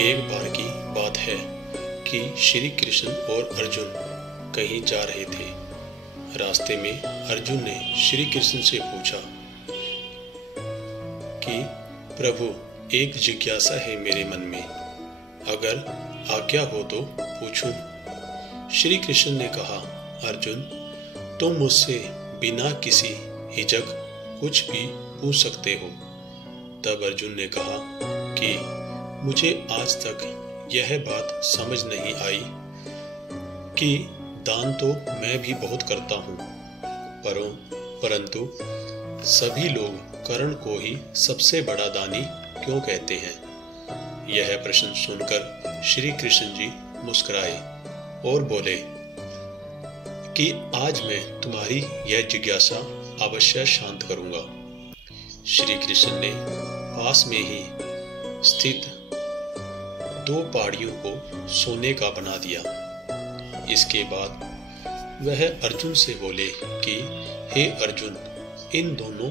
एक बार की बात है कि श्री कृष्ण और अर्जुन कहीं जा रहे थे। रास्ते में अर्जुन ने श्री कृष्ण से पूछा कि प्रभु, एक जिज्ञासा है मेरे मन में, अगर आज्ञा हो तो पूछूं। श्री कृष्ण ने कहा, अर्जुन, तुम मुझसे बिना किसी हिचक कुछ भी पूछ सकते हो। तब अर्जुन ने कहा कि मुझे आज तक यह बात समझ नहीं आई कि दान तो मैं भी बहुत करता हूँ, परंतु सभी लोग कर्ण को ही सबसे बड़ा दानी क्यों कहते हैं। यह प्रश्न सुनकर श्री कृष्ण जी मुस्कुराए और बोले कि आज मैं तुम्हारी यह जिज्ञासा अवश्य शांत करूंगा। श्री कृष्ण ने पास में ही स्थित 2 पहाड़ियों को सोने का बना दिया। इसके बाद वह अर्जुन से बोले कि हे अर्जुन, इन दोनों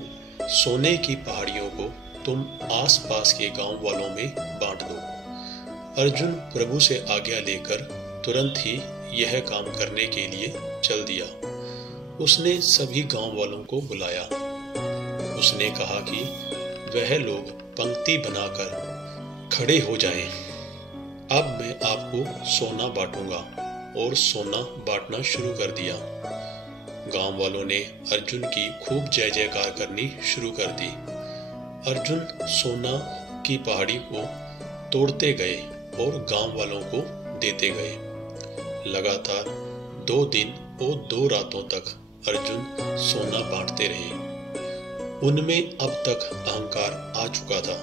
सोने की पहाड़ियों को तुम आसपास के गांव वालों में बांट दो। अर्जुन प्रभु से आज्ञा लेकर तुरंत ही यह काम करने के लिए चल दिया। उसने सभी गांव वालों को बुलाया। उसने कहा कि वह लोग पंक्ति बनाकर खड़े हो जाएं। अब मैं आपको सोना बांटूंगा, और सोना बांटना शुरू कर दिया। गांव वालों ने अर्जुन की खूब जय जयकार करनी शुरू कर दी। अर्जुन सोना की पहाड़ी को तोड़ते गए और गांव वालों को देते गए। लगातार 2 दिन और 2 रातों तक अर्जुन सोना बांटते रहे। उनमें अब तक अहंकार आ चुका था।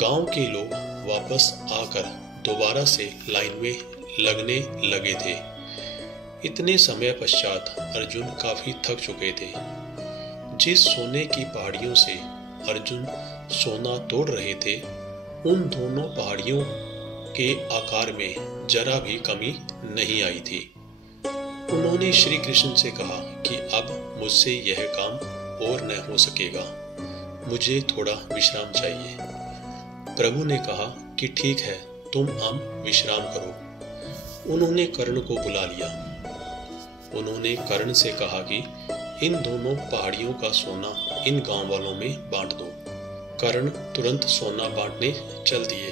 गांव के लोग वापस आकर दोबारा से लाइन में लगने लगे थे। इतने समय पश्चात अर्जुन काफी थक चुके थे। जिस सोने की पहाड़ियों से अर्जुन सोना तोड़ रहे थे, उन दोनों पहाड़ियों के आकार में जरा भी कमी नहीं आई थी। उन्होंने श्री कृष्ण से कहा कि अब मुझसे यह काम और न हो सकेगा, मुझे थोड़ा विश्राम चाहिए। प्रभु ने कहा कि ठीक है, तुम अब विश्राम करो। उन्होंने कर्ण को बुला लिया। उन्होंने कर्ण से कहा कि इन दोनों पहाड़ियों का सोना इन गांव वालों में बांट दो। कर्ण तुरंत सोना बांटने चल दिए।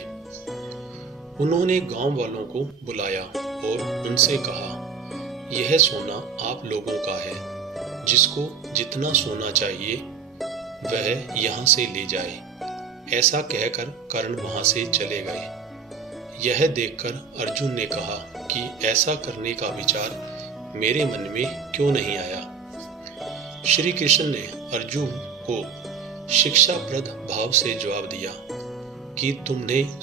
उन्होंने गांव वालों को बुलाया और उनसे कहा, यह सोना आप लोगों का है। जिसको जितना सोना चाहिए वह यहाँ से ले जाए। ऐसा कहकर कर्ण वहां से चले गए। यह देखकर अर्जुन ने कहा कि ऐसा करने का विचार मेरे मन में क्यों नहीं आया। श्री कृष्ण ने अर्जुन को शिक्षाप्रद भाव से जवाब दिया कि तुम्हें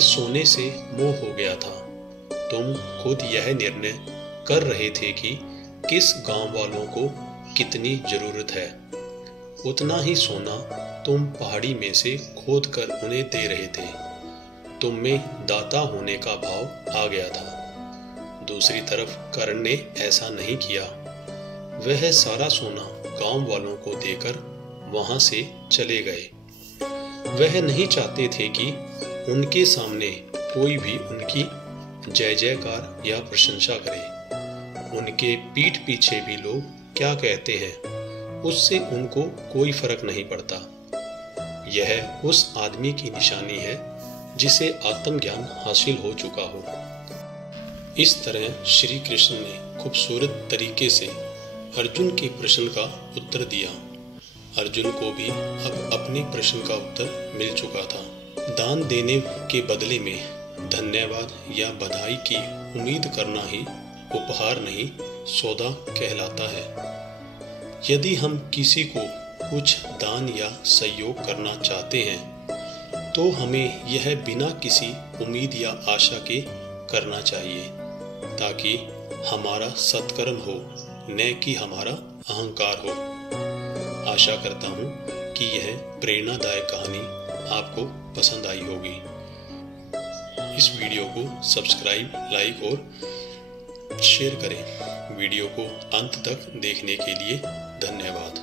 सोने से मोह हो गया था। तुम खुद यह निर्णय कर रहे थे कि किस गांव वालों को कितनी जरूरत है। उतना ही सोना तुम पहाड़ी में से खोद कर उन्हें दे रहे थे। तुम में दाता होने का भाव आ गया था। दूसरी तरफ कर्ण ने ऐसा नहीं किया। वह सारा सोना गांव वालों को देकर वहां से चले गए। वह नहीं चाहते थे कि उनके सामने कोई भी उनकी जय जयकार या प्रशंसा करे। उनके पीठ पीछे भी लोग क्या कहते हैं, उससे उनको कोई फर्क नहीं पड़ता। यह उस आदमी की निशानी है जिसे आत्मज्ञान हासिल हो चुका हो। इस तरह श्री कृष्ण ने खूबसूरत तरीके से अर्जुन के प्रश्न का उत्तर दिया। अर्जुन को भी अब अपने प्रश्न का उत्तर मिल चुका था। दान देने के बदले में धन्यवाद या बधाई की उम्मीद करना ही उपहार नहीं, सौदा कहलाता है। यदि हम किसी को कुछ दान या सहयोग करना चाहते हैं तो हमें यह बिना किसी उम्मीद या आशा के करना चाहिए, ताकि हमारा सत्कर्म हो, न कि हमारा अहंकार हो। आशा करता हूँ कि यह प्रेरणादायक कहानी आपको पसंद आई होगी। इस वीडियो को सब्सक्राइब, लाइक और शेयर करें। वीडियो को अंत तक देखने के लिए धन्यवाद।